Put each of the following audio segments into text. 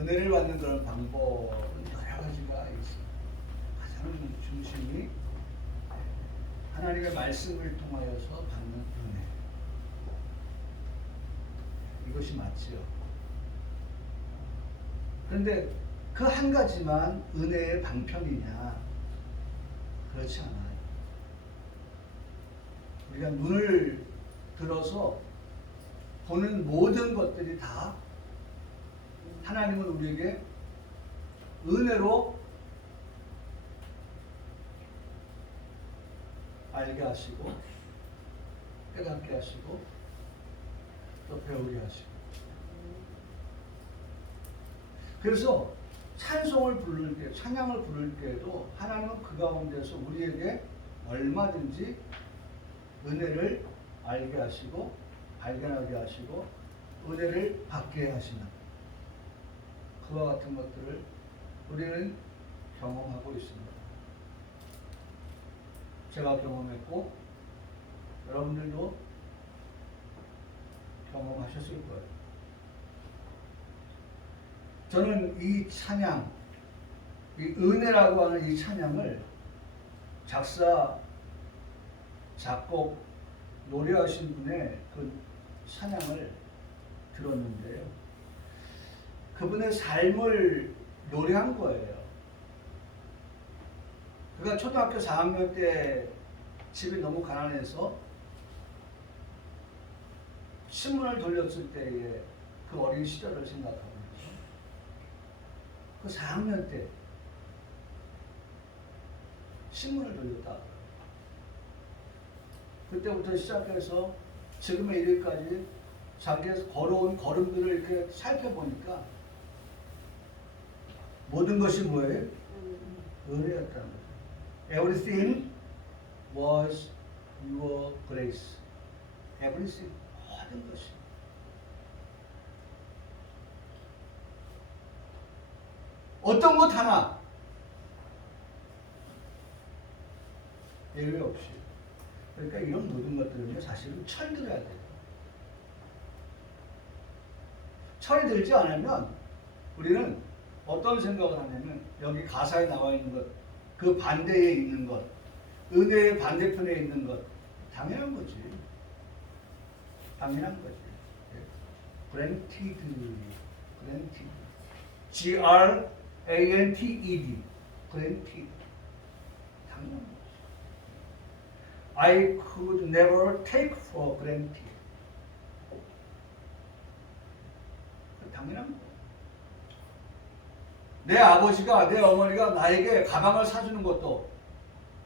은혜를 받는 그런 방법은 여러 가지가 있습니다. 가장 중심이 하나님의 말씀을 통하여서 받는 은혜. 이것이 맞지요. 그런데 그 한 가지만 은혜의 방편이냐? 그렇지 않아요. 우리가 눈을 들어서 보는 모든 것들이 다 하나님은 우리에게 은혜로 알게 하시고 깨닫게 하시고 또 배우게 하시고. 그래서 찬송을 부를 때, 찬양을 부를 때에도 하나님은 그 가운데서 우리에게 얼마든지 은혜를 알게 하시고 발견하게 하시고 은혜를 받게 하시는 그와 같은 것들을 우리는 경험하고 있습니다. 제가 경험했고 여러분들도 경험하셨을 거예요. 저는 이 찬양, 이 은혜라고 하는 이 찬양을 작사, 작곡, 노래하신 분의 그 찬양을 들었는데요. 그분의 삶을 노래한 거예요. 그가 초등학교 4학년 때 집이 너무 가난해서 신문을 돌렸을 때의 그 어린 시절을 생각하면서 그 4학년 때 신문을 돌렸다. 그때부터 시작해서 지금의 일까지 자기가 걸어온 걸음들을 이렇게 살펴보니까 모든 것이 뭐예요? 은혜였다는 거죠. Everything was your grace. Everything, 모든 것이. 어떤 것 하나 예외 없이. 그러니까 이런 모든 것들은 사실은 철들어야 돼요. 철이 들지 않으면 우리는 어떤 생각을 하냐면 여기 가사에 나와 있는 것, 그 반대에 있는 것, 은혜의 반대편에 있는 것, 당연한 거지. 당연한 거지. granted, granted, G-R-A-N-T-E-D, granted. 당연한 거지. I could never take for granted. 당연한 거예요. 내 아버지가, 내 어머니가 나에게 가방을 사주는 것도,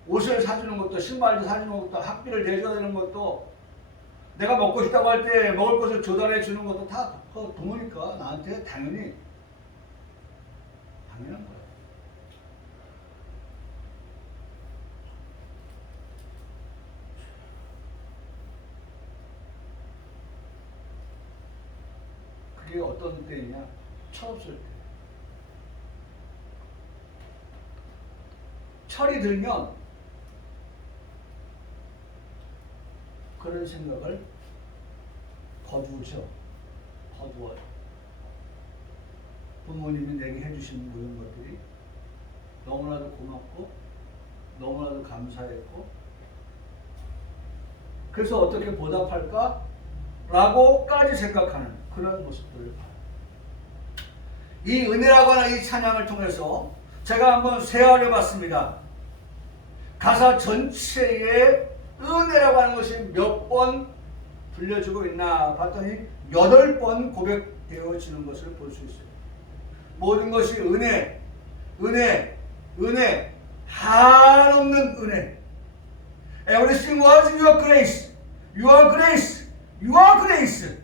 옷을 사주는 것도, 신발도 사주는 것도, 학비를 내줘야 되는 것도, 내가 먹고 싶다고 할 때 먹을 것을 조달해 주는 것도 다 그 부모니까 나한테 당연한 거예요. 그게 어떤 때이냐? 철없을 때. 철이 들면 그런 생각을 거두죠. 거두어요. 부모님이 내게 해주신 모든 것들이 너무나도 고맙고 너무나도 감사했고 그래서 어떻게 보답할까? 라고까지 생각하는 그런 모습들을 봐요. 이 은혜라고 하는 이 찬양을 통해서 제가 한번 세알해 봤습니다. 가사 전체에 은혜라고 하는 것이 몇 번 불려주고 있나 봤더니 8번 고백되어지는 것을 볼 수 있어요. 모든 것이 은혜, 은혜, 은혜, 한없는 은혜. Everything was your grace, your grace, your grace.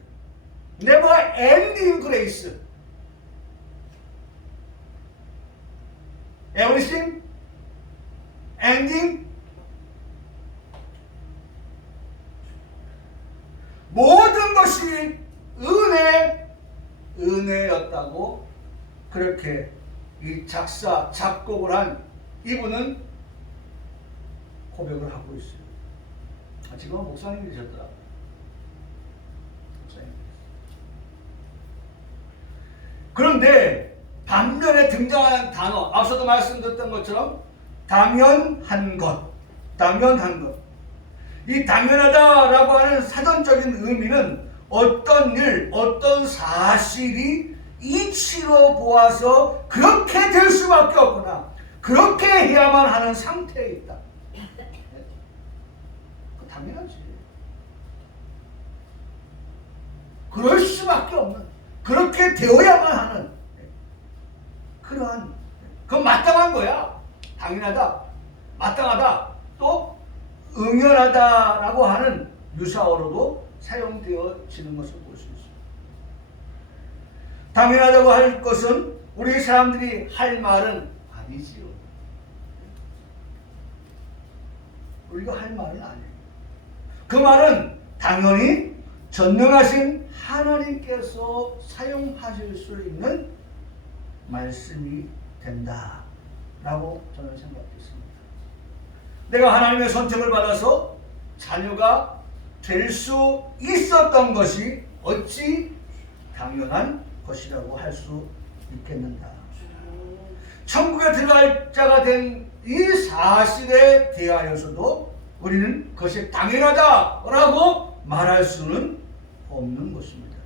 Never ending grace. Everything ending. 모든 것이 은혜였다고 그렇게 이 작사, 작곡을 한 이분은 고백을 하고 있어요. 지금은 목사님이셨더라고요. 그런데 반면에 등장하는 단어, 앞서도 말씀드렸던 것처럼 당연한 것, 당연한 것. 이 당연하다라고 하는 사전적인 의미는 어떤 일, 어떤 사실이 이치로 보아서 그렇게 될 수밖에 없구나, 그렇게 해야만 하는 상태에 있다. 당연하지. 그럴 수밖에 없는, 그렇게 되어야만 하는 그러한, 그건 마땅한 거야. 당연하다, 마땅하다, 또 응연하다라고 하는 유사어로도 사용되어지는 것을 볼 수 있습니다. 당연하다고 할 것은 우리 사람들이 할 말은 아니지요. 우리가 할 말은 아니에요. 그 말은 당연히 전능하신 하나님께서 사용하실 수 있는 말씀이 된다라고 저는 생각했습니다. 내가 하나님의 선택을 받아서 자녀가 될 수 있었던 것이 어찌 당연한 것이라고 할 수 있겠는가. 천국에 들어갈 자가 된 이 사실에 대하여서도 우리는 그것이 당연하다라고 말할 수는 없는 것입니다.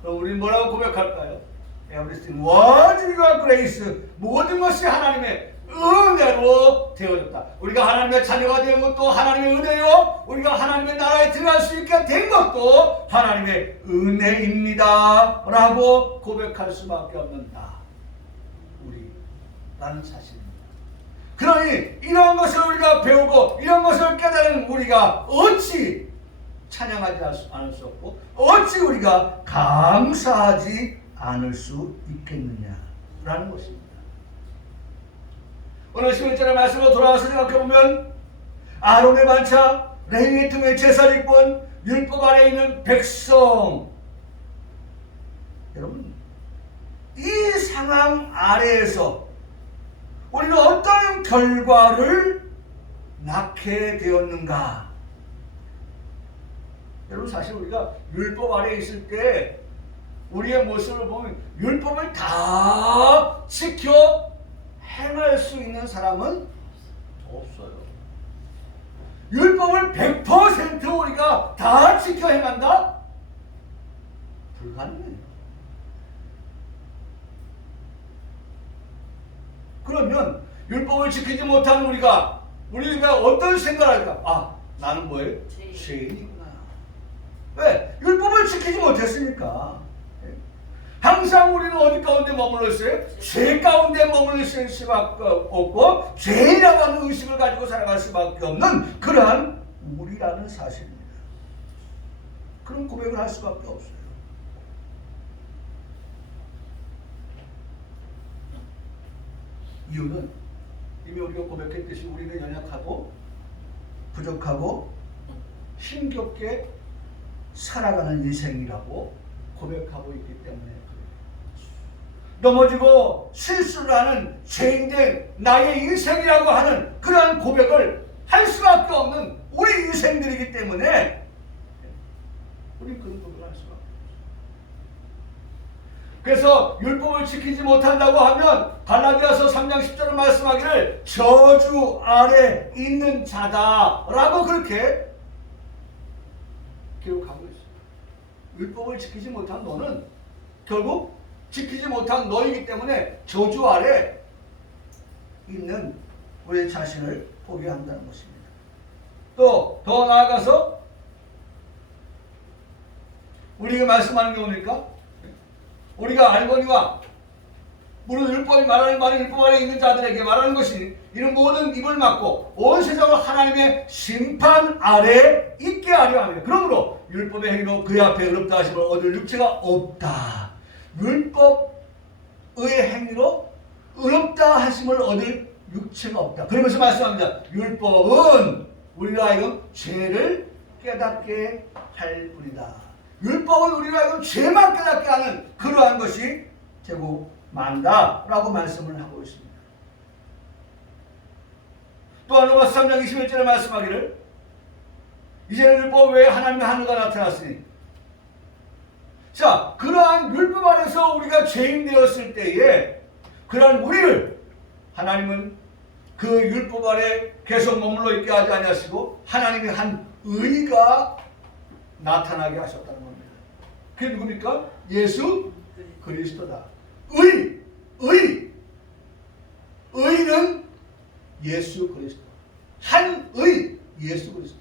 그럼 우리는 뭐라고 고백할까요? Everything was by grace. 모든 것이 하나님의 은혜로 되어졌다. 우리가 하나님의 자녀가 된 것도 하나님의 은혜요, 우리가 하나님의 나라에 들어갈 수 있게 된 것도 하나님의 은혜입니다 라고 고백할 수밖에 없는 우리라는 사실입니다. 그러니 이런 것을 우리가 배우고 이런 것을 깨달은 우리가 어찌 찬양하지 않을 수 없고 어찌 우리가 감사하지 않을 수 있겠느냐라는 것입니다. 오늘 11절의 말씀으로 돌아와서 생각해보면 아론의 반차, 레위의 통해 제사직분, 율법 아래에 있는 백성, 여러분 이 상황 아래에서 우리는 어떤 결과를 낳게 되었는가? 여러분 사실 우리가 율법 아래에 있을 때 우리의 모습을 보면 율법을 다 지켜 행할 수 있는 사람은 없어요. 율법을 100% 우리가 다 지켜 행한다? 불가능해요. 그러면 율법을 지키지 못하는 우리가 어떤 생각을 할까? 아, 나는 뭐예요? 죄인이구나. 왜? 율법을 지키지 못했으니까. 항상 우리는 어디 가운데 머물러 있어요? 죄 가운데 머물러 있을 수밖에 없고 죄인이라고 하는 의식을 가지고 살아갈 수밖에 없는 그러한 우리라는 사실입니다. 그런 고백을 할 수밖에 없어요. 이유는 이미 우리가 고백했듯이 우리는 연약하고 부족하고 힘겹게 살아가는 인생이라고 고백하고 있기 때문에 그래요. 넘어지고 실수를 하는 죄인된 나의 인생이라고 하는 그러한 고백을 할 수밖에 없는 우리 인생들이기 때문에 우리는 그런 고백을 할 수밖에 없어요. 그래서 율법을 지키지 못한다고 하면 갈라디아서 3장 10절을 말씀하기를 저주 아래 있는 자다라고 그렇게 기록하고 있습니다. 율법을 지키지 못한 너는 결국 지키지 못한 너이기 때문에 저주 아래 있는 우리 자신을 보게 한다는 것입니다. 또 더 나아가서 우리가 말씀하는 게 뭡니까? 우리가 알거니와 무릇 율법이 말하는 말이 율법 안에 있는 자들에게 말하는 것이 이는 모든 입을 막고 온 세상을 하나님의 심판 아래 있게 하려 하며 그러므로 율법의 행위로 그의 앞에 의롭다 하심을 얻을 육체가 없다. 율법의 행위로 의롭다 하심을 얻을 육체가 없다. 그러면서 말씀합니다. 율법은 우리로 하여금 죄를 깨닫게 할 뿐이다. 율법은 우리로 하여금 죄만 깨닫게 하는 그러한 것이 되고 만다라고 말씀을 하고 있습니다. 또한 로마서 3장 21절에 말씀하기를 이제는 율법 외에 하나님의 하늘과 나타났으니 자, 그러한 율법 안에서 우리가 죄인 되었을 때에 그러한 우리를 하나님은 그 율법 안에 계속 머물러 있게 하지 아니하시고 하나님이 한 의가 나타나게 하셨다는 겁니다. 그게 누굽니까? 예수 그리스도다. 의는 예수 그리스도. 한 의, 예수 그리스도.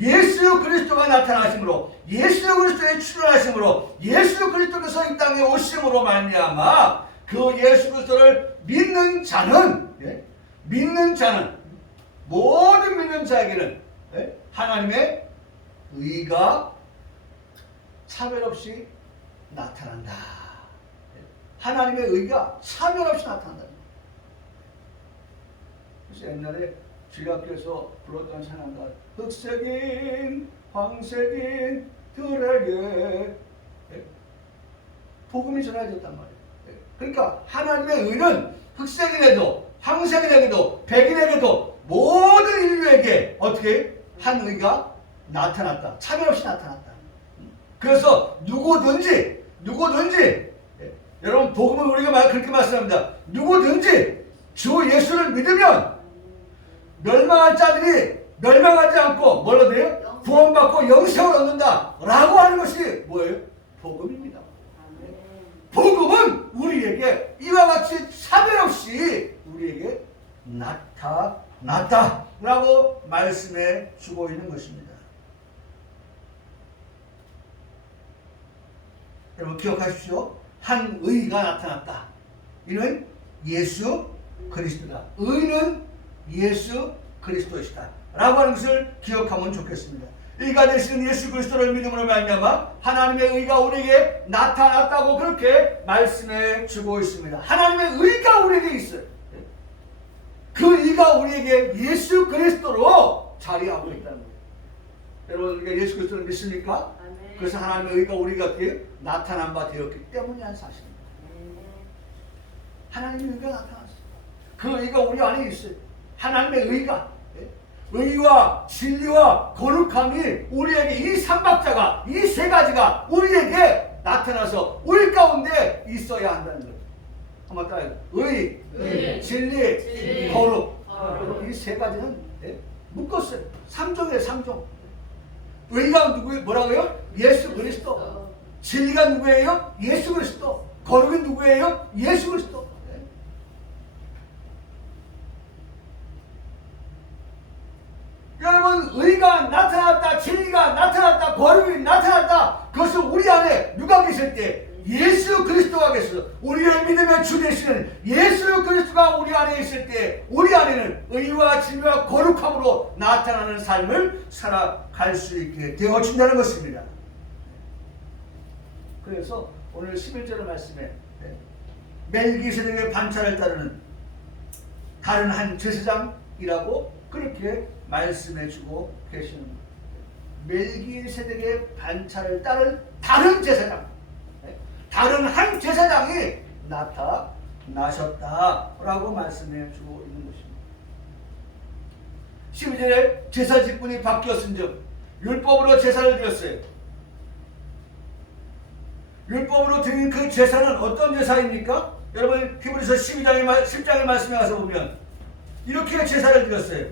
예수 그리스도가 나타나심으로, 예수 그리스도의 출현하심으로, 예수 그리스도께서 이 땅에 오심으로 말미암아 그 예수 그리스도를 믿는 자는, 모든 믿는 자에게는 하나님의 의가 차별 없이 나타난다. 하나님의 의가 차별 없이 나타난다. 그래서 옛날에 주일학교에서 불렀던 찬양가, 흑색인 황색인 들에게 복음이 전해졌단 말이에요. 그러니까 하나님의 의는 흑색인에도 황색인에게도 백인에게도 모든 인류에게 어떻게 한 의가 나타났다. 차별 없이 나타났다. 그래서 누구든지 여러분 복음은 우리가 그렇게 말씀합니다. 누구든지 주 예수를 믿으면 멸망한 자들이 멸망하지 않고 뭐라 돼요? 구원받고 영생을 얻는다 라고 하는 것이 뭐예요? 복음입니다. 복음은 우리에게 이와 같이 차별 없이 우리에게 나타났다 라고 말씀해 주고 있는 것입니다. 여러분 기억하십시오. 한 의가 나타났다. 이는 예수 그리스도다. 의는 예수 그리스도이시다 라고 하는 것을 기억하면 좋겠습니다. 의가 되시는 예수 그리스도를 믿음으로 말미암아 하나님의 의가 우리에게 나타났다고 그렇게 말씀해 주고 있습니다. 하나님의 의가 우리에게 있어요. 그 의가 우리에게 예수 그리스도로 자리하고 있다는 거예요. 여러분 우리가 예수 그리스도를 믿습니까? 그래서 하나님의 의가 우리가 어떻게 나타난 바 되었기 때문이라는 사실입니다. 하나님의 의가 나타났어요. 그 의가 우리 안에 있어요. 하나님의 의가, 의와 진리와 거룩함이 우리에게 이 삼박자가, 이 세 가지가 우리에게 나타나서 우리 가운데 있어야 한다는 거예요. 한번 따라해요. 의, 진리, 거룩. 이 세 가지는 묶었어요. 삼종이에요, 삼종. 의가 누구예요? 뭐라고요? 예수 그리스도. 진리가 누구예요? 예수 그리스도. 거룩이 누구예요? 예수 그리스도. 여러분 의가 나타났다, 진리가 나타났다, 거룩이 나타났다. 그것은 우리 안에 누가 계실 때? 예수 그리스도가 계셔서 우리의 믿음의 주 되시는 예수 그리스도가 우리 안에 있을 때 우리 안에는 의와 진리와 거룩함으로 나타나는 삶을 살아갈 수 있게 되어준다는 것입니다. 그래서 오늘 11절 말씀에 멜기세덱의 반차를 따르는 다른 한 제사장이라고 그렇게 말씀해주고 계시는 거예요. 멜기세덱의 반차를 따른 다른 제사장, 다른 한 제사장이 나타나셨다라고 말씀해주고 있는 것입니다. 12절에 제사 직분이 바뀌었은즉 율법으로 제사를 드렸어요. 율법으로 드린 그 제사는 어떤 제사입니까? 여러분 히브리서 10장의 말씀에 가서 보면 이렇게 제사를 드렸어요.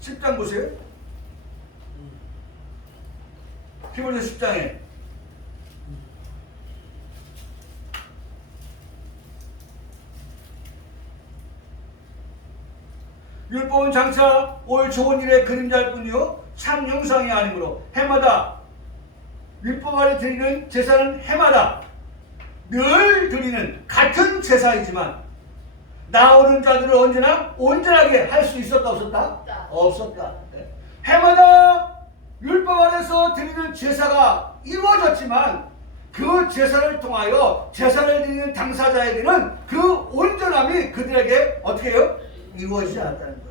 10장 보세요. 히브리서 10장에 율법은 장차 올 좋은 일의 그림자일 뿐이요 참 형상이 아니므로 해마다 율법 아래 드리는 제사는 해마다 늘 드리는 같은 제사이지만 나오는 자들을 언제나 온전하게 할 수 있었다 없었다? 없었다. 해마다 율법 안에서 드리는 제사가 이루어졌지만 그 제사를 통하여 제사를 드리는 당사자에게는 그 온전함이 그들에게 어떻게 해요? 이루어지지 않았다는 거예요.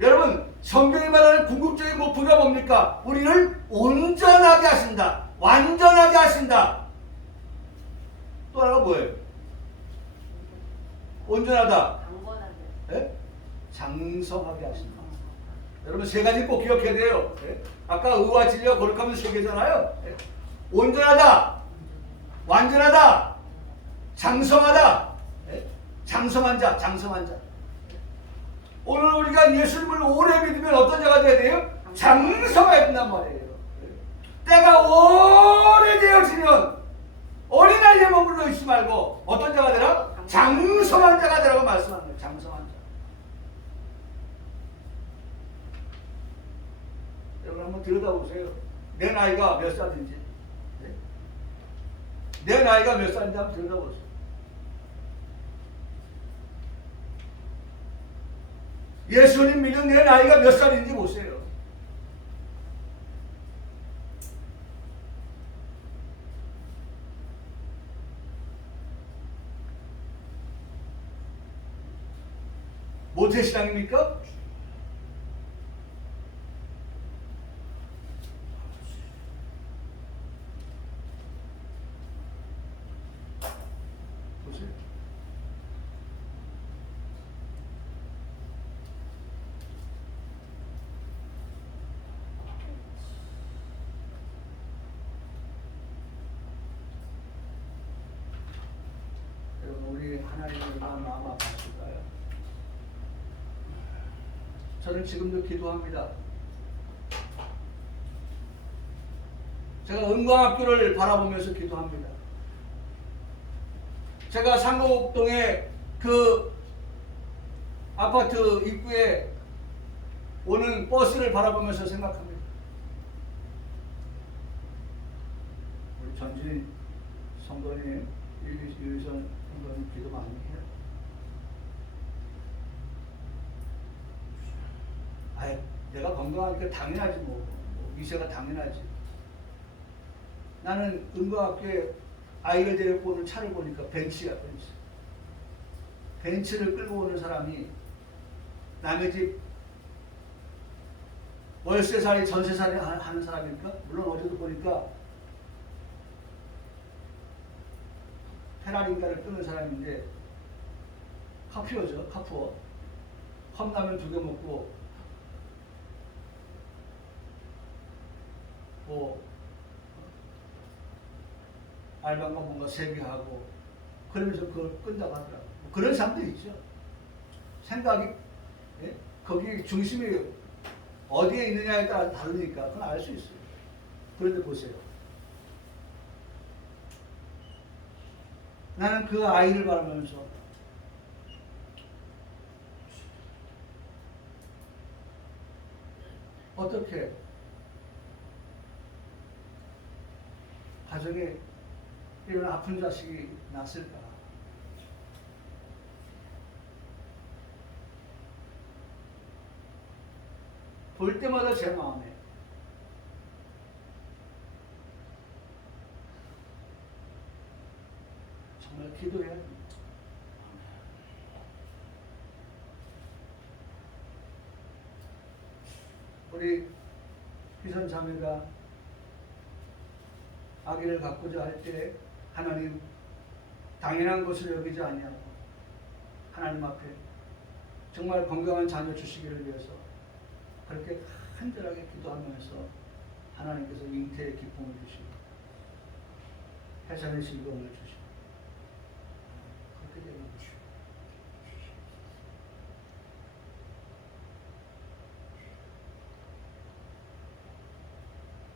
여러분 성경이 말하는 궁극적인 목표가 뭡니까? 우리를 온전하게 하신다. 완전하게 하신다. 또 하나가 뭐예요? 온전하다. 장성하게 하신다. 여러분 세 가지 꼭 기억해야 돼요. 예? 아까 의와 진리와 거룩하면 세 개잖아요. 예? 온전하다, 완전하다, 장성하다. 예? 장성한 자, 장성한 자. 오늘 우리가 예수님을 오래 믿으면 어떤 자가 돼야 돼요? 장성해야 된단 말이에요. 때가 오래되어지면 어린아이에 머물러 있지 말고 어떤 자가 되라? 장성한 자가 되라고 말씀하는 거예요. 장성한 자. 여러분 한번 들여다보세요. 내 나이가 몇 살인지. 네? 내 나이가 몇 살인지 한번 들여다보세요. 예수님 믿은 내 나이가 몇 살인지 보세요. 모태신앙입니까? 보세요. 여러분 우리 하나님을 얼마나 마음 아팠을까요? 저는 지금도 기도합니다. 제가 은광학교를 바라보면서 기도합니다. 제가 상곡동에 그 아파트 입구에 오는 버스를 바라보면서 생각합니다. 우리 전진 성도님, 유선 성도님 기도 많이 해요. 아예 내가 건강하니까 당연하지 뭐 미세가 당연하지. 나는 은광학교에 아이를 데리고 오는 차를 보니까 벤츠야, 벤츠. 벤츠를 끌고 오는 사람이 남의 집 월세살이 전세살이 하는 사람입니까? 물론 어제도 보니까 페라리인가를 끄는 사람인데 카푸어죠, 카푸어. 컵라면 2개 먹고 뭐 알바가 뭔가 3개 하고 그러면서 그걸 끈다고 하더라고요. 그런 사람도 있죠. 생각이 예? 거기 중심이 어디에 있느냐에 따라 다르니까 그건 알 수 있어요. 그런데 보세요. 나는 그 아이를 바라보면서 어떻게 가정에 이런 아픈 자식이 났을까? 볼 때마다 제 마음에 정말 기도해야 합니다. 우리 희선 자매가 아기를 갖고자 할 때 하나님 당연한 것을 여기지 아니하고 하나님 앞에 정말 건강한 자녀 주시기를 위해서 그렇게 간절하게 기도하면서 하나님께서 잉태의 기쁨을 주시고 해산의 즐거움을 주시고 그렇게 되는 것이죠.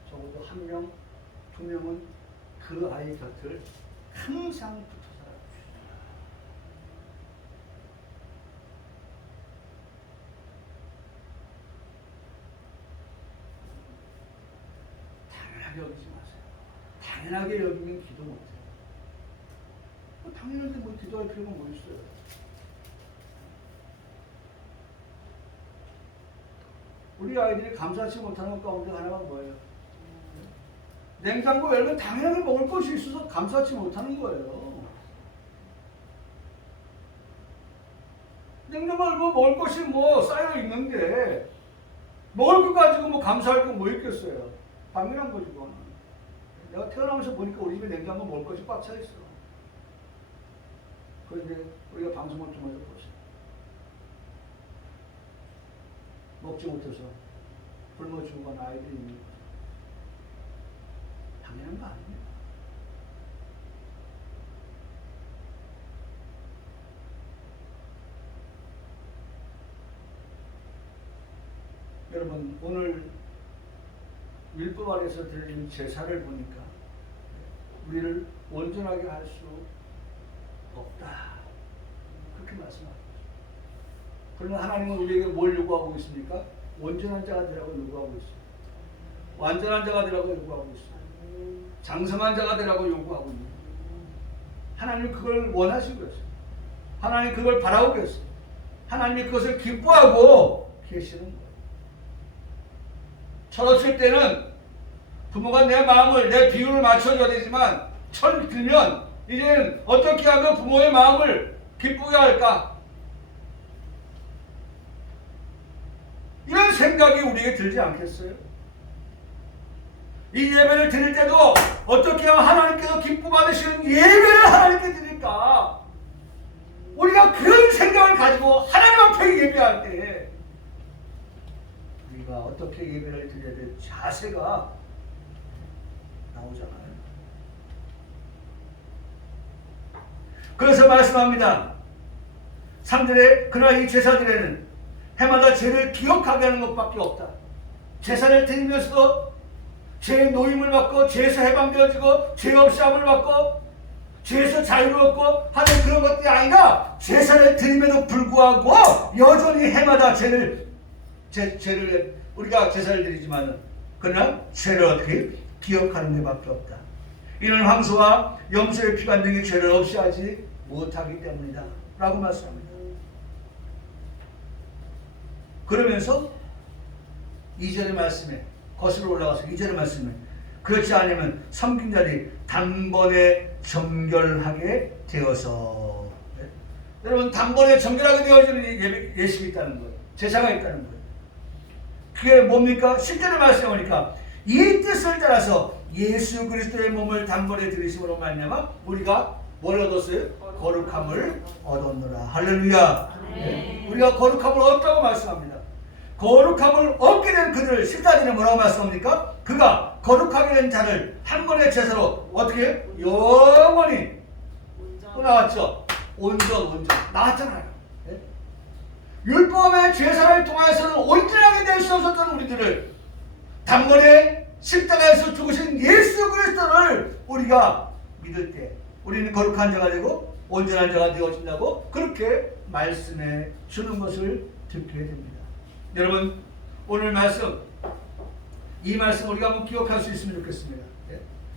적어도 1명, 2명은 그 아이 곁을 항상 붙어 살아갑시다. 당연하게 여기지 마세요. 당연하게 여기면 기도 못해요. 당연한데 뭐 기도할 필요가 뭐 있어요. 우리 아이들이 감사치 못하는 것 가운데 하나가 뭐예요? 냉장고 열면 당연하게 먹을 것이 있어서 감사치 못하는 거예요. 냉장고 열면 먹을 것이 뭐 쌓여 있는데 먹을 거 가지고 뭐 감사할 거 뭐 있겠어요? 당연한 거지 그거는. 내가 태어나면서 보니까 우리 집에 냉장고 먹을 것이 꽉 차 있어. 그런데 우리가 방송을 통해서 보세요. 먹지 못해서 굶어 죽은 아이들이 있는 거죠. 당연한 거 아닙니다. 여러분, 오늘 율법 아래서 드린 제사를 보니까 우리를 온전하게 할 수 없다, 그렇게 말씀하셨죠. 그러나 하나님은 우리에게 뭘 요구하고 있습니까? 온전한 자가 되라고 요구하고 있어요. 완전한 자가 되라고 요구하고 있어요. 장성한 자가 되라고 요구하고 있는 거예요. 하나님은 그걸 원하시고 있어요. 하나님 그걸 바라고 계세요. 하나님이 그것을 기뻐하고 계시는 거예요. 철없을 때는 부모가 내 마음을, 내 비율을 맞춰줘야 되지만 철 들면 이제는 어떻게 하면 부모의 마음을 기쁘게 할까? 이런 생각이 우리에게 들지 않겠어요? 이 예배를 드릴 때도 어떻게 하면 하나님께서 기쁨 받으시는 예배를 하나님께 드릴까? 우리가 그런 생각을 가지고 하나님 앞에 예배할 때 우리가 어떻게 예배를 드려야 될 자세가 나오잖아요. 그래서 말씀합니다. 3절에 그러나 이 제사들에는 해마다 죄를 기억하게 하는 것밖에 없다. 제사를 드리면서도 죄의 노임을 받고 죄에서 해방되어지고 죄 없이 함을 받고 죄에서 자유를 얻고 하는 그런 것들이 아니라 제사를 드림에도 불구하고 여전히 해마다 죄를 우리가 제사를 드리지만 그러나 죄를 어떻게 기억하는 것밖에 없다. 이는 황소와 염소의 피관 등의 죄를 없이 하지 못하기 때문이다 라고 말씀합니다. 그러면서 2절의 말씀에 거슬러 올라가서 2절의 말씀에 그렇지 않으면 섬긴 자들이 단번에 정결하게 되어서, 네? 여러분, 단번에 정결하게 되어지는 예식이 있다는 거예요. 제사가 있다는 거예요. 그게 뭡니까? 10절의 말씀에 보니까 이 뜻을 따라서 예수 그리스도의 몸을 단번에 들이심으로 말미암아 우리가 뭘 얻었어요? 거룩함을 얻었노라. 할렐루야. 네. 우리가 거룩함을 얻었다고 말씀합니다. 거룩함을 얻게 된 그들을 14절에 뭐라고 말씀합니까? 그가 거룩하게 된 자를 한 번의 제사로 어떻게 영원히 또 나왔죠. 온전 나왔잖아요. 네? 율법의 제사를 통해서는 온전하게 될 수 없었던 우리들을 단번에 십자가에서 죽으신 예수 그리스도를 우리가 믿을 때 우리는 거룩한 자가 되고 온전한 자가 되어진다고 그렇게 말씀해 주는 것을 듣게 됩니다. 여러분, 오늘 말씀, 이 말씀 우리가 한번 기억할 수 있으면 좋겠습니다.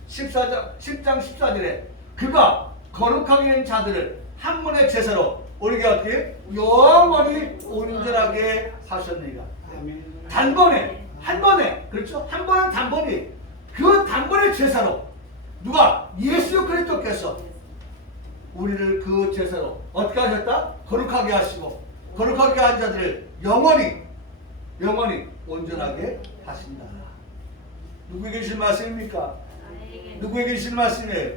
10장 14절에 그가 거룩하게 된 자들을 한 번의 제사로 우리가 어떻게 영원히 온전하게 하셨느니라. 단번에, 한 번에, 그렇죠? 한 번은 단번이, 그 단번의 제사로 누가? 예수 그리스도께서 우리를 그 제사로 어떻게 하셨다? 거룩하게 하시고 거룩하게 한 자들을 영원히 온전하게 하신다. 누구에게 주신 말씀입니까? 누구에게 주신 말씀이에요?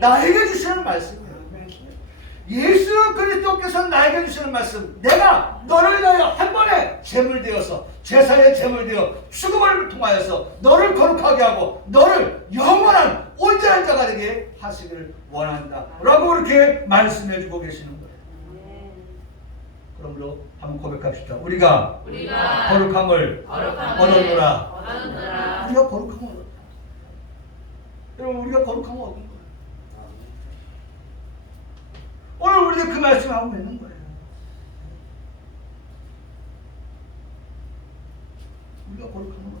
나에게 주시는 말씀이에요. 예수 그리스도께서 나에게 주시는 말씀, 내가 너를 위하여 한 번에 제물되어서 제사의 제물되어 죽음을 통하여서 너를 거룩하게 하고 너를 영원한 온전한 자가 되게 하시기를 원한다 라고 그렇게 말씀해 주고 계시는 거예요. 그러므로 한번 고백합시다. 우리가 거룩함을 얻었노라. 우리가 거룩함을 얻었다. 여러분, 우리가 거룩함을 얻은 거예요. 오늘 우리가 그 말씀하고 있는 거예요. 우리가 거룩함을 얻었다.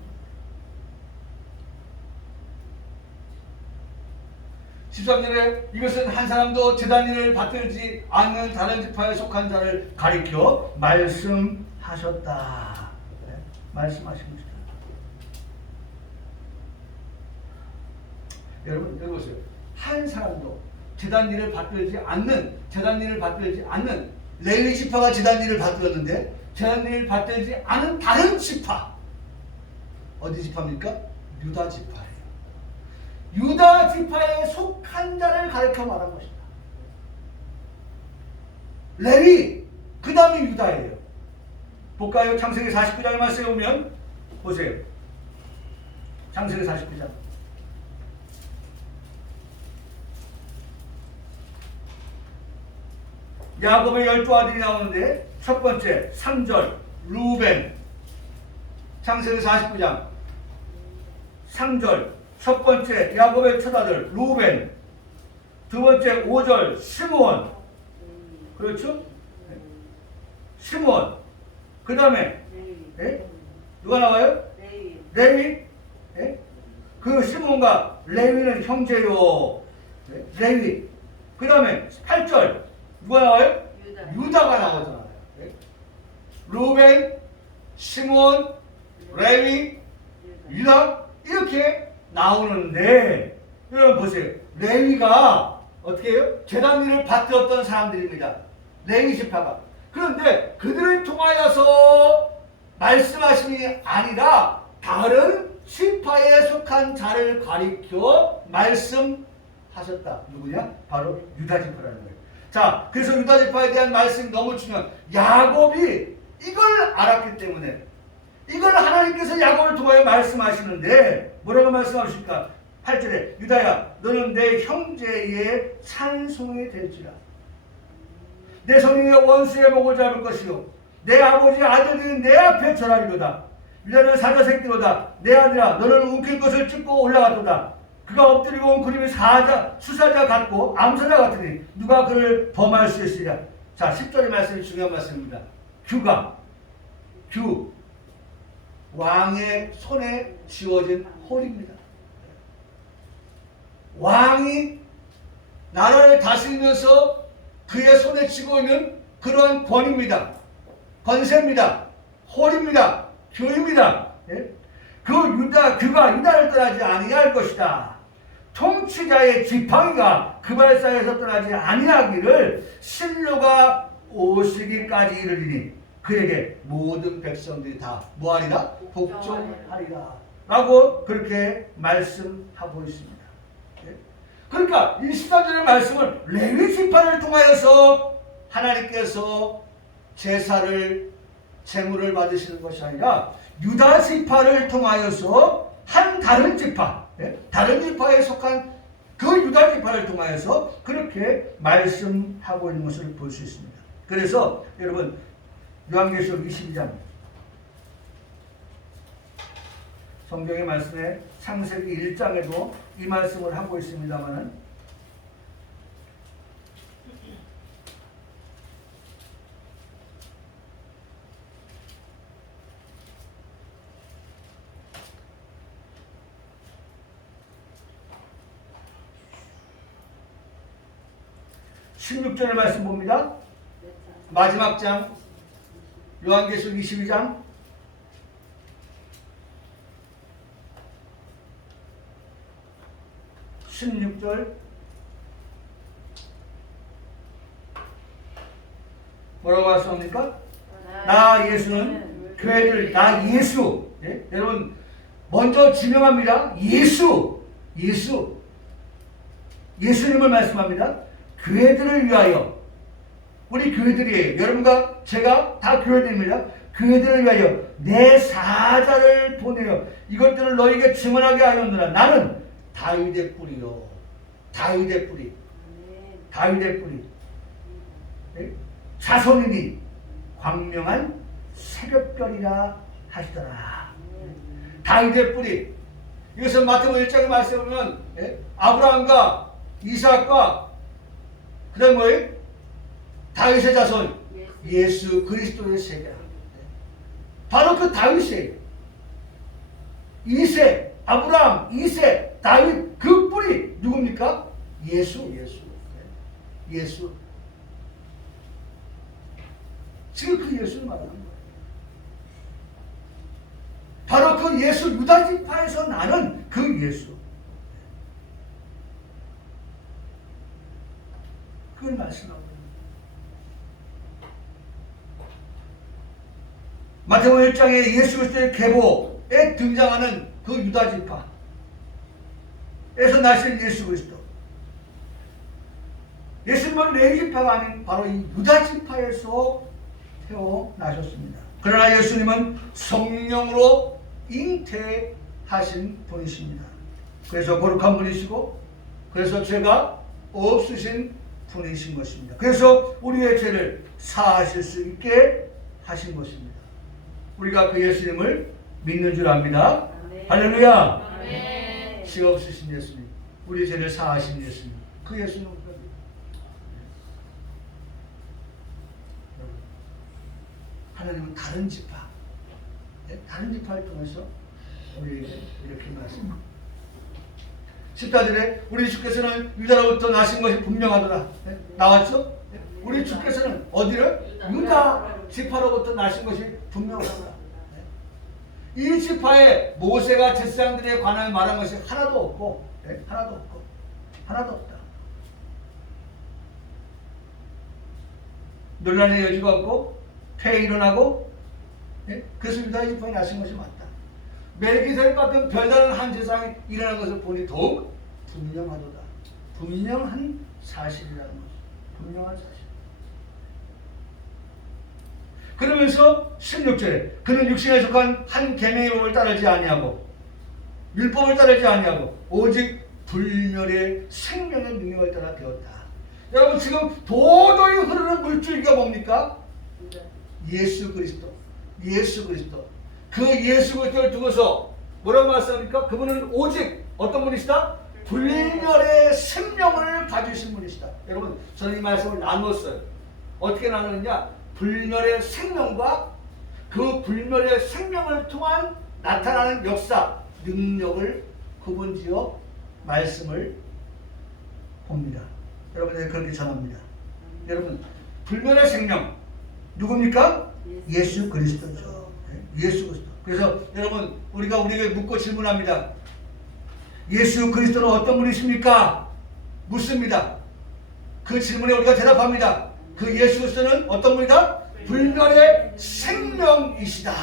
13절에 이것은 한 사람도 제단 일을 받들지 않는 다른 지파에 속한 자를 가리켜 말씀하셨다. 네? 말씀하신 것이다. 여러분, 여기 보세요. 한 사람도 제단 일을 받들지 않는 레위 지파가 제단 일을 받들었는데 제단 일을 받들지 않은 다른 지파, 어디 지파입니까? 유다 지파예요. 유다 지파에 속한 자를 가르쳐 말한 것이다. 레위, 그 다음에 유다예요. 볼까요? 창세기 49장에 말씀에 오면 보세요. 창세기 49장. 야곱의 12 아들이 나오는데 첫 번째 3절 루벤. 창세기 49장 3절 첫 번째 야곱의 첫 아들 루벤. 두 번째 5절 시므온. 그렇죠? 시므온. 그 다음에 누가 나와요? 레위. 그 시므온과 레위는 형제요. 레위. 그 다음에 8절 누가 나와요? 유다가 나오잖아요. 루벤, 시므온, 레위, 유다 이렇게 나오는데 여러분 보세요. 레위가 어떻게 해요? 제단 일을 받들었던 사람들입니다. 레위 지파가. 그런데 그들을 통하여서 말씀하심이 아니라 다른 지파에 속한 자를 가리켜 말씀하셨다. 누구냐? 바로 유다 지파라는 거예요. 자, 그래서 유다 지파에 대한 말씀이 너무 중요한. 야곱이 이걸 알았기 때문에 이걸 하나님께서 야곱을 통하여 말씀하시는데 뭐라고 말씀하십니까? 8절에 유다야 너는 내 형제의 찬송이 될지라. 내 성령의 원수의 목을 잡을 것이요 내 아버지 아들이 내 앞에 절하리로다. 유다는 사자 새끼로다. 내 아들아 너는 움킬 것을 찢고 올라갔도다. 그가 엎드리고 온 그림이 수사자 같고 암사자 같으니 누가 그를 범할 수 있으리라. 자, 10절의 말씀이 중요한 말씀입니다. 규 왕의 손에 쥐어진 홀입니다. 왕이 나라를 다스리면서 그의 손에 쥐고 있는 그러한 권위입니다. 권세입니다. 홀입니다. 규입니다. 그가 유다를 떠나지 아니할 것이다. 통치자의 지팡이가 그 발사에서 떠나지 아니하기를 실로가 오시기까지 이르리니 그에게 모든 백성들이 다 뭐하리라? 복종하리라 라고 그렇게 말씀하고 있습니다. 그러니까 이 13절의 말씀을 레위 지파를 통하여서 하나님께서 제사를 제물을 받으시는 것이 아니라 유다 지파를 통하여서 한 다른 지파, 다른 지파에 속한 그 유다 지파를 통하여서 그렇게 말씀하고 있는 것을 볼 수 있습니다. 그래서 여러분 요한계시록 22장 성경의 말씀에 창세기 1장에도 이 말씀을 하고 있습니다만 16절의 말씀 봅니다. 마지막 장 요한계시록 22장 16절 뭐라고 말씀합니까? 나 예수는 교회를 나 예수 여러분 먼저 지명합니다. 예수님을 말씀합니다. 교회들을 위하여 우리 교회들이에요. 여러분과 제가 다 교회들입니다. 교회들을 위하여 내 사자를 보내어 이것들을 너에게 증언하게 하였노라. 나는 다윗의 뿌리요. 다윗의 뿌리. 자손이니 광명한 새벽별이라 하시더라. 다윗의 뿌리. 이것은 마태복음 1장에 말씀해 보면 아브라함과 이삭과 그 다음에 뭐예요? 다윗의 자손 예수 그리스도의 세계라. 바로 그 다윗이에요. 이세 아브라함, 이세, 다윗 그 뿌리 누굽니까? 예수. 지금 그 예수를 말하는 거예요. 바로 그 예수 유다 지파에서 나는 그 예수. 그걸 말씀하고 있는 마태복음 1장에 예수 그리스도의 계보에 등장하는 그 유다 지파에서 나신 예수 그리스도. 예수님은 레위 지파가 아닌 바로 이 유다 지파에서 태어나셨습니다. 그러나 예수님은 성령으로 잉태하신 분이십니다. 그래서 거룩한 분이시고 그래서 죄가 없으신 분이신 것입니다. 그래서 우리의 죄를 사하실 수 있게 하신 것입니다. 우리가 그 예수님을 믿는 줄 압니다. 할렐루야. 아멘. 죄 없으신 예수님, 우리 죄를 사하신 예수님, 그 예수님 우리가 믿습니다. 하나님은 다른 지파, 다른 지파를 통해서 우리에게 이렇게 말씀합니다. 십자들의 우리 주께서는 유다로부터 나신 것이 분명하더라. 나왔죠? 우리 주께서는 어디를? 유다 지파로부터 나신 것이 분명하더라. 이 지파에 모세가 제사장들에 관하여 말한 것이 하나도 없고, 하나도 없다. 논란의 여지가 없고 폐에 일어나고, 그래서 유다 지파에 나신 것이 맞다. 멜기세덱 같은 별다른 한 제사장이 일어난 것을 보니 더욱 분명하도다. 분명한 사실이라는 것이. 분명한 사실. 그러면서 16절에 그는 육신에 속한 한 계명의 법을 따르지 아니하고 율법을 따르지 아니하고 오직 불멸의 생명의 능력을 따라 되었다. 여러분 지금 도도히 흐르는 물줄기가 뭡니까? 예수 그리스도. 예수 그리스도. 그 예수 그리스도를 두고서 뭐라고 말씀합니까? 그분은 오직 어떤 분이시다? 불멸의 생명을 가지신 분이시다. 여러분 저는 이 말씀을 나눴어요. 어떻게 나누느냐? 불멸의 생명과 그 불멸의 생명을 통한 나타나는 역사, 능력을 구분지어 말씀을 봅니다. 여러분들 그렇게 전합니다. 여러분 불멸의 생명 누굽니까? 예수 그리스도죠. 예수 그리스도. 그래서 여러분 우리에게 묻고 질문합니다. 예수 그리스도는 어떤 분이십니까? 묻습니다. 그 질문에 우리가 대답합니다. 그 예수 그리스도는 어떤 분이다? 불멸의 생명이시다.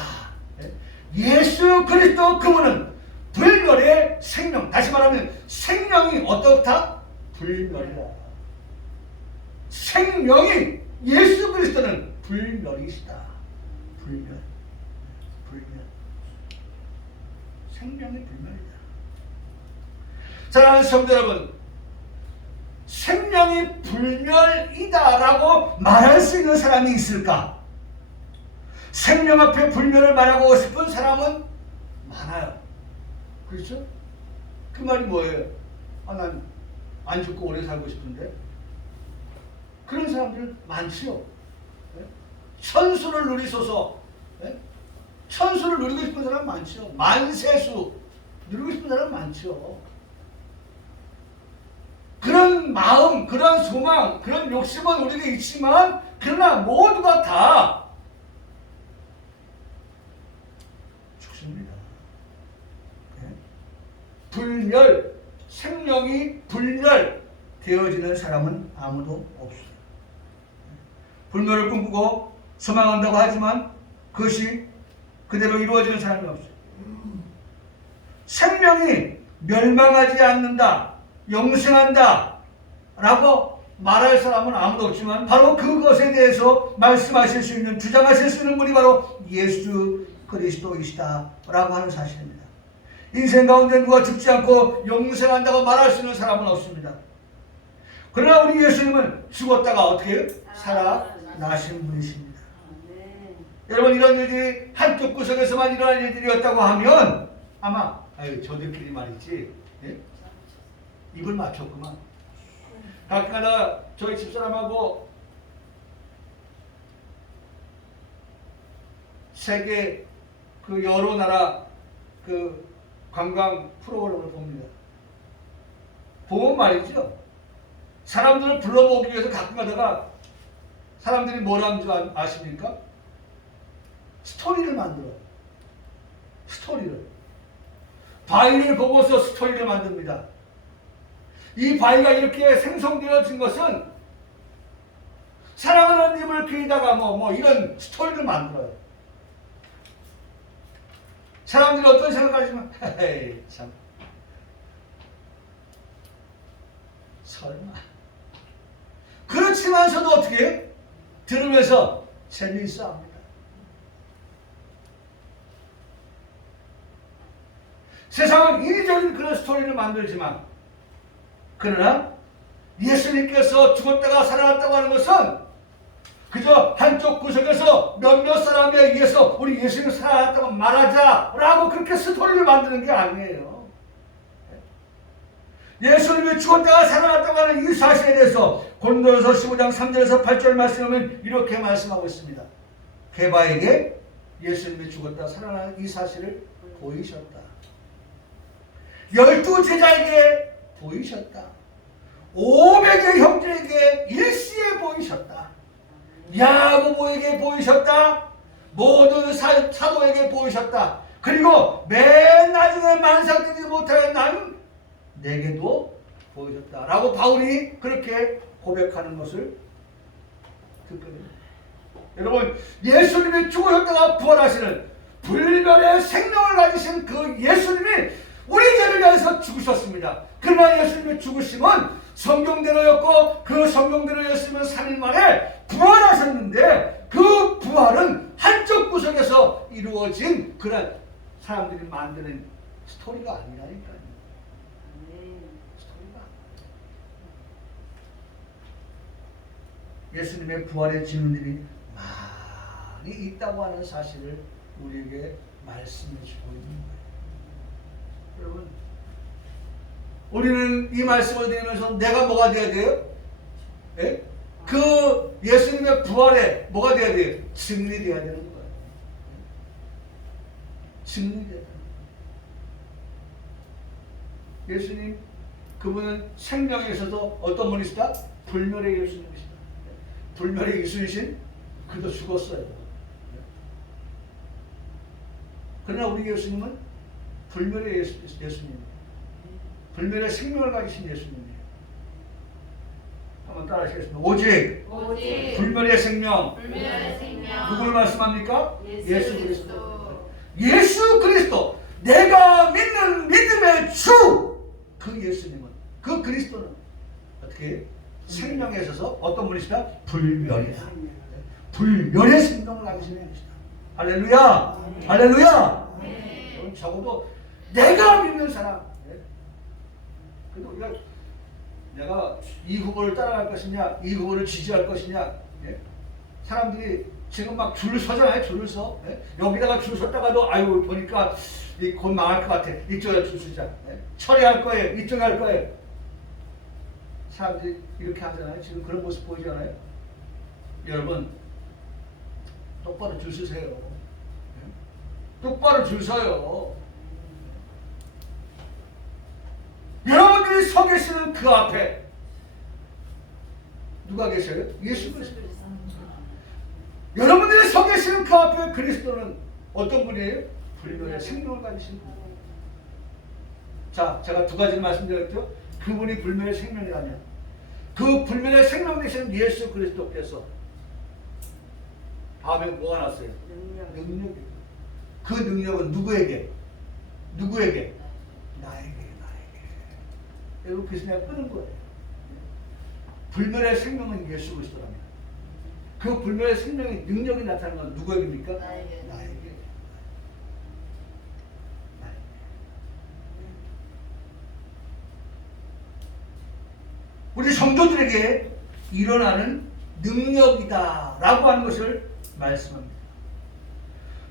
예수 그리스도 그분은 불멸의 생명. 다시 말하면 생명이 어떻다? 불멸이다. 생명이 예수 그리스도는 불멸이시다. 불멸. 생명이 불멸이다. 사랑하는 성도 여러분, 생명이 불멸이다라고 말할 수 있는 사람이 있을까? 생명 앞에 불멸을 말하고 싶은 사람은 많아요. 그렇죠? 그 말이 뭐예요? 난 안 죽고 오래 살고 싶은데. 그런 사람들 많지요. 천수를 누리소서. 천수를 누리고 싶은 사람 많죠. 만세수 누리고 싶은 사람 많죠. 그런 마음, 그런 소망, 그런 욕심은 우리에게 있지만 그러나 모두가 다 죽습니다. 불멸, 생명이 불멸 되어지는 사람은 아무도 없어요. 불멸을 꿈꾸고 소망한다고 하지만 그것이 그대로 이루어지는 사람이 없어요. 생명이 멸망하지 않는다, 영생한다 라고 말할 사람은 아무도 없지만 바로 그것에 대해서 말씀하실 수 있는, 주장하실 수 있는 분이 바로 예수 그리스도이시다 라고 하는 사실입니다. 인생 가운데 누가 죽지 않고 영생한다고 말할 수 있는 사람은 없습니다. 그러나 우리 예수님은 죽었다가 어떻게 살아나신 분이십니다. 여러분 이런 일들이 한쪽 구석에서만 일어날 일들이었다고 하면 아마 저들끼리 말이지 입을 맞췄구만. 가끔가다 저희 집사람하고 세계 그 여러 나라 그 관광 프로그램을 봅니다. 보면 말이죠. 사람들을 불러모으기 위해서 가끔가다가 사람들이 뭘 하는 줄 아십니까? 스토리를 만들어요. 스토리를. 바위를 보고서 스토리를 만듭니다. 이 바위가 이렇게 생성되어진 것은 사랑하는 님을 그리다가 이런 스토리를 만들어요. 사람들이 어떤 생각하시면 에이 참 설마. 그렇지만서도 어떻게 들으면서 재미있어 합니다. 세상은 이리저리 그런 스토리를 만들지만 그러나 예수님께서 죽었다가 살아났다고 하는 것은 그저 한쪽 구석에서 몇몇 사람에 의해서 우리 예수님 살아났다고 말하자라고 그렇게 스토리를 만드는 게 아니에요. 예수님이 죽었다가 살아났다고 하는 이 사실에 대해서 고린도전서 15장 3절에서 8절 말씀하면 이렇게 말씀하고 있습니다. 게바에게 예수님이 죽었다 살아난 이 사실을 보이셨다. 12 제자에게 보이셨다. 500의 형제에게 일시에 보이셨다. 야고보에게 보이셨다. 모든 사도에게 보이셨다. 그리고 맨 나중에 만삭되지 못하는 나는 내게도 보이셨다. 라고 바울이 그렇게 고백하는 것을 듣거든요. 여러분, 예수님이 죽으셨다가 부활하시는 불멸의 생명을 가지신 그 예수님이 우리 죄를 위해서 죽으셨습니다. 그러나 예수님의 죽으심은 성경대로였고 그 성경대로 예수님은 3일 만에 부활하셨는데 그 부활은 한쪽 구석에서 이루어진 그런 사람들이 만드는 스토리가 아니라니까요. 스토리가 예수님의 부활의 증인들이 많이 있다고 하는 사실을 우리에게 말씀해 주고 있는 거예요. 여러분, 우리는 이 말씀을 드리면서 내가 뭐가 되어야 돼요? 예? 그 예수님의 부활에 뭐가 되어야 돼요? 증인이 되어야 되는 거예요. 증인이 되어야 되는 거예요. 예수님, 그분은 생명에 있어서 어떤 분이시다? 불멸의 예수님이시다. 불멸의 예수이신 그도 죽었어요. 그러나 우리 예수님은 불멸의 예수님, 불멸의 생명을 가지신 예수님이에요. 한번 따라하시겠습니다. 오직 불멸의 생명, 누구를 말씀합니까? 예수 그리스도. 예수 그리스도, 내가 믿는 믿음의 주, 그 예수님은, 그 그리스도는 어떻게 생명에 있어서 어떤 분이시다? 불멸이다. 불멸의 생명을 가지신 분이시다. 할렐루야, 할렐루야. 적어도 내가 믿는 사람. 그래도 우리가 내가 이 후보를 따라갈 것이냐, 이 후보를 지지할 것이냐. 사람들이 지금 막 줄을 서잖아요. 줄을 서. 여기다가 줄 섰다가도 아유 보니까 곧 망할 것 같아. 이쪽에 줄 서자. 처리할 거예요. 이쪽에 할 거예요. 사람들이 이렇게 하잖아요. 지금 그런 모습 보이지 않아요? 여러분, 똑바로 줄 서세요. 똑바로 줄 서요. 여러분들이 서 계시는 그 앞에 누가 계셔요? 예수 그리스도. 여러분들이 서 계시는 그 앞에 그리스도는 어떤 분이에요? 불멸의 생명을 가지신 분. 자, 제가 두 가지를 말씀드렸죠. 그분이 불멸의 생명이라면 그 불멸의 생명 되신 예수 그리스도께서 다음에 뭐가 났어요? 능력이. 그 능력은 누구에게? 누구에게? 나에게. 여러분, 그래서 내가 끄는 거예요. 불멸의 생명은 예수 그리스도랍니다. 그 불멸의 생명의 능력이 나타나는 건 누구에게입니까? 나에게. 우리 성도들에게 일어나는 능력이다라고 하는 것을 말씀합니다.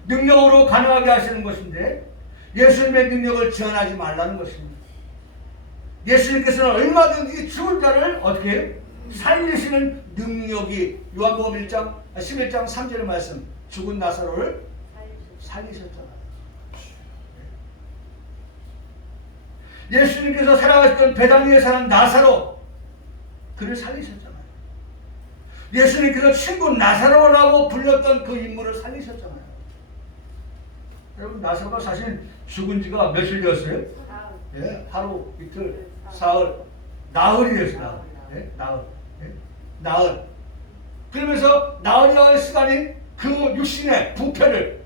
능력으로 가능하게 하시는 것인데 예수님의 능력을 제한하지 말라는 것입니다. 예수님께서는 얼마든지 죽은 자를 어떻게 해요? 살리시는 능력이 요한복음 11장 3절의 말씀, 죽은 나사로를 살리셨잖아요. 예수님께서 살아가셨던 베다니에 사는 나사로, 그를 살리셨잖아요. 예수님께서 친구 나사로라고 불렸던 그 인물을 살리셨잖아요. 여러분, 나사로가 사실 죽은 지가 며칠 되었어요? 하루, 이틀, 사흘, 나흘이 됐어요. 나흘. 그러면서 나흘이라는 시간이 그 육신의 부패를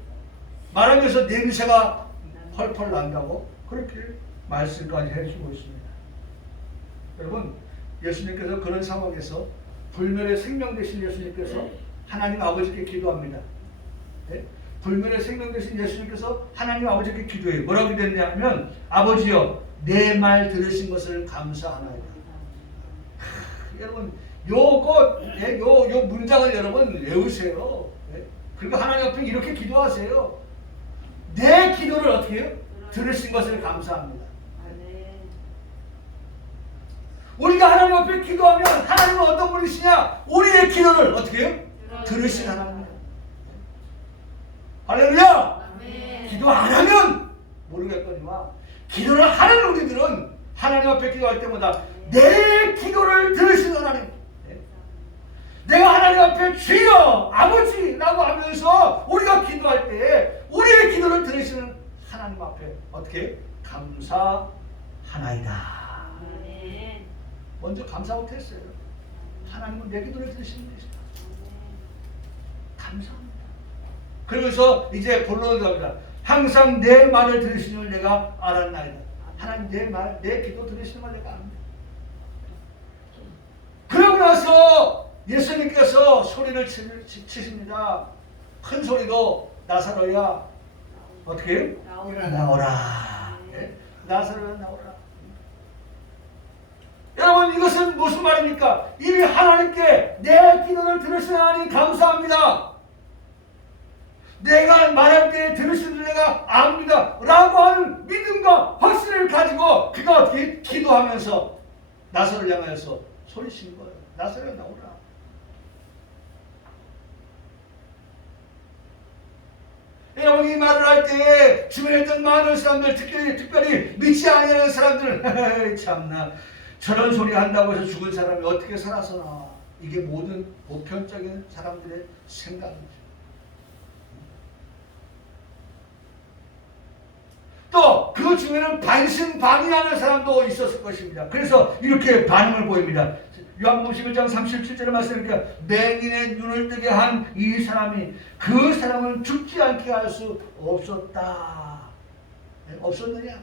말하면서 냄새가 펄펄 난다고 그렇게 말씀까지 해주고 있습니다. 여러분, 예수님께서 그런 상황에서 불멸의 생명 되신 예수님께서 하나님 아버지께 기도합니다. 불멸의 생명 되신 예수님께서 하나님 아버지께 기도해요. 뭐라고 기도했냐면 아버지여 내 말 들으신 것을 감사하나이다. 여러분 요 문장을 여러분 외우세요. 그리고 하나님 앞에 이렇게 기도하세요. 내 기도를 어떻게 해요? 들으신 것을 감사합니다. 우리가 하나님 앞에 기도하면 하나님은 어떤 분이시냐? 우리의 기도를 어떻게 해요? 들으신 하나님입니다. 할렐루야! 기도 안 하면 모르겠거니와 기도를 하는 우리들은 하나님 앞에 기도할 때마다 내 기도를 들으신 하나님, 내가 하나님 앞에 주여 아버지라고 하면서 우리가 기도할 때 우리의 기도를 들으시는 하나님 앞에 어떻게 감사하나이다. 먼저 감사 못했어요. 하나님은 내 기도를 들으시는 분이시다. 감사합니다. 그러면서 이제 본론을 갑니다. 항상 내 말을 들으시는 줄 내가 알았나이다. 하나님 내 말, 내 기도 들으시는 걸 내가 압니다. 그러고 나서 예수님께서 소리를 치십니다. 큰 소리로 나사로야 어떻게 해요? 나오라. 네? 나사로야 나오라. 여러분 이것은 무슨 말입니까? 이미 하나님께 내 기도를 들으시는 하나님 감사합니다. 내가 말할 때 들으시는 줄 내가 압니다. 라고 하는 믿음과 확신을 가지고 그가 어떻게 기도하면서 나사로를 향하여서 소리치는 거예요. 나사로야 나오라. 여러분 이 말을 할 때 주변에 있던 많은 사람들 특별히 믿지 아니하는 사람들 참나 저런 소리 한다고 해서 죽은 사람이 어떻게 살아서 나와. 이게 모든 보편적인 사람들의 생각이죠. 또 그 중에는 반신반의하는 사람도 있었을 것입니다. 그래서 이렇게 반응을 보입니다. 요한복음 11장 37절에 말씀하니까 맹인의 눈을 뜨게 한 이 사람이 그 사람은 죽지 않게 할 수 없었다. 없었느냐?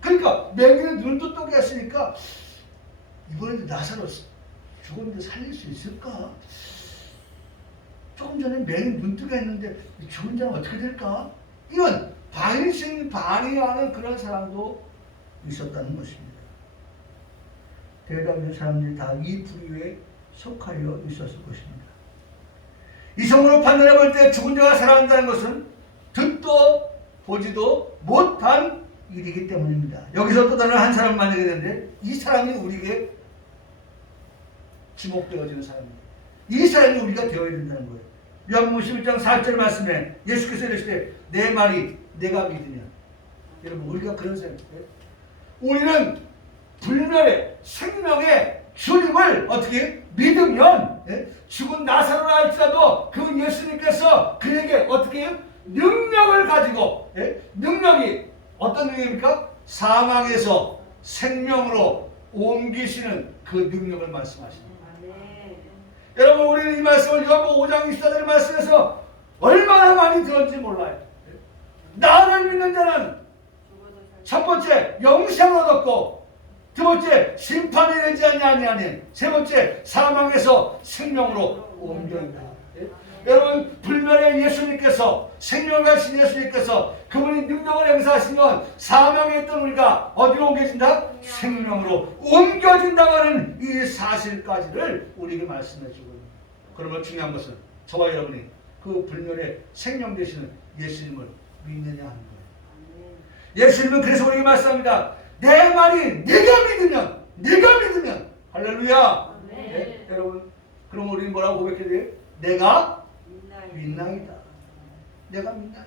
그러니까 맹인의 눈도 뜨게 했으니까 이번에도 나사로 죽었는데 살릴 수 있을까? 조금 전에 맹인 눈 뜨게 했는데 죽은 자는 어떻게 될까? 이런 반신반의하는 그런 사람도 있었다는 것입니다. 대다수의 사람들이 다 이 부류에 속하여 있었을 것입니다. 이성으로 판단해 볼 때 죽은 자가 살아난다는 것은 듣도 보지도 못한 일이기 때문입니다. 여기서 또 다른 한 사람을 만나게 되는데 이 사람이 우리에게 지목되어지는 사람입니다. 이 사람이 우리가 되어야 된다는 거예요. 요한복음 11장 4절 말씀에 예수께서 이르시되 내 말이 내가 믿으냐. 여러분 우리가 그런 사람이에요. 우리는 불멸의 생명의 주님을 어떻게 믿으면 죽은 나사로라 할지라도 그 예수님께서 그에게 어떻게 해요? 능력을 가지고 능력이 어떤 능력입니까? 사망에서 생명으로 옮기시는 그 능력을 말씀하십니다. 여러분 우리는 이 말씀을 요한복음 5장 24절의 말씀에서 얼마나 많이 들었는지 몰라요. 나를 믿는 자는 첫 번째 영생을 얻었고 두 번째 심판이 되지 아니하니 세 번째 사망에서 생명으로 옮겨진다. 여러분 불멸의 예수님께서 생명을 가신 예수님께서 그분이 능력을 행사하시면 사망에 있던 우리가 어디로 옮겨진다? 생명으로 옮겨진다고 하는 이 사실까지를 우리에게 말씀해 주고 있습니다. 그러면 중요한 것은 저와 여러분이 그 불멸의 생명 되시는 예수님을 믿느냐 하는 거예요. 예수님은 그래서 우리에게 말씀합니다. 내 말이 네가 믿으면 할렐루야. 네? 여러분 그럼 우리는 뭐라고 고백해야 돼요? 내가 믿나이다. 내가 믿나이다.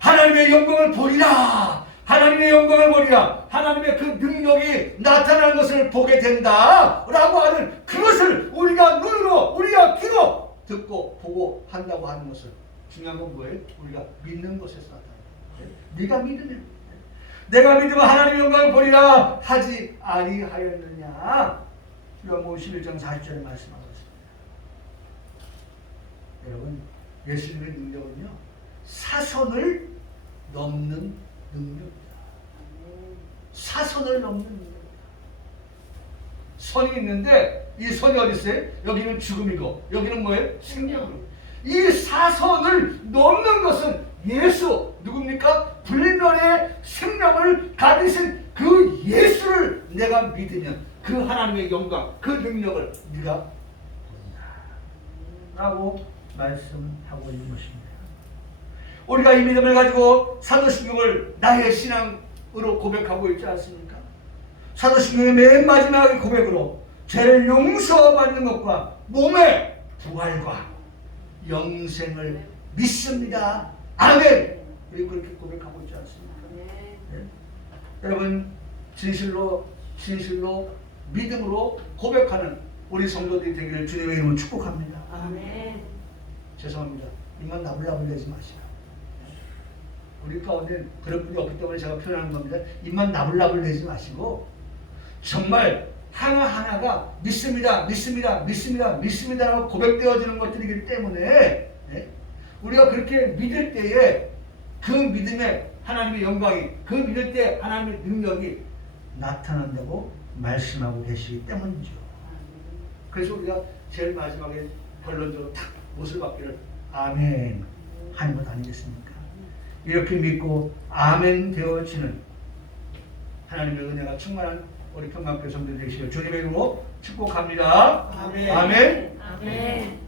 하나님의 영광을 보리라. 하나님의 영광을 보리라. 하나님의 그 능력이 나타나는 것을 보게 된다 라고 하는 그것을 우리가 눈으로 우리가 귀로 듣고 보고 한다고 하는 것을 중요한 건 뭐예요? 우리가 믿는 것에서 나타나요. 네가 믿으면 내가 믿으면 하나님의 영광을 보리라 하지 아니하였느냐. 요한복음 11장 40절에 말씀하고 있습니다. 여러분 예수님의 능력은요 사선을 넘는 능력입니다. 사선을 넘는 능력입니다. 선이 있는데 이 선이 어디 있어요? 여기는 죽음이고 여기는 뭐예요? 생명이고 이 사선을 넘는 것은 예수 누굽니까? 불멸의 생명을 가지신 그 예수를 내가 믿으면 그 하나님의 영광, 그 능력을 네가 본다 라고 말씀하고 있는 것입니다. 우리가 이 믿음을 가지고 사도신경을 나의 신앙으로 고백하고 있지 않습니까? 사도신경의 맨 마지막의 고백으로 죄를 용서받는 것과 몸의 부활과 영생을 믿습니다. 아멘. 우리 그렇게 고백하고 있지 않습니까? 네? 여러분 진실로 믿음으로 고백하는 우리 성도들이 되기를 주님의 이름으로 축복합니다. 아멘. 죄송합니다. 입만 나불나불 내지 마시고. 우리 가운데 그런 분이 없기 때문에 제가 표현하는 겁니다. 입만 나불나불 내지 마시고 정말 하나하나가 믿습니다라고 고백되어지는 것들이기 때문에 우리가 그렇게 믿을 때에 그 믿음에 하나님의 영광이, 그 믿을 때 하나님의 능력이 나타난다고 말씀하고 계시기 때문이죠. 그래서 우리가 제일 마지막에 결론적으로 탁 못을 받기를 아멘 하는 것 아니겠습니까? 이렇게 믿고 아멘 되어지는 하나님의 은혜가 충만한 우리 평강교회 성도들 되시길 주님의 이름으로 축복합니다. 아멘. 아멘. 아멘.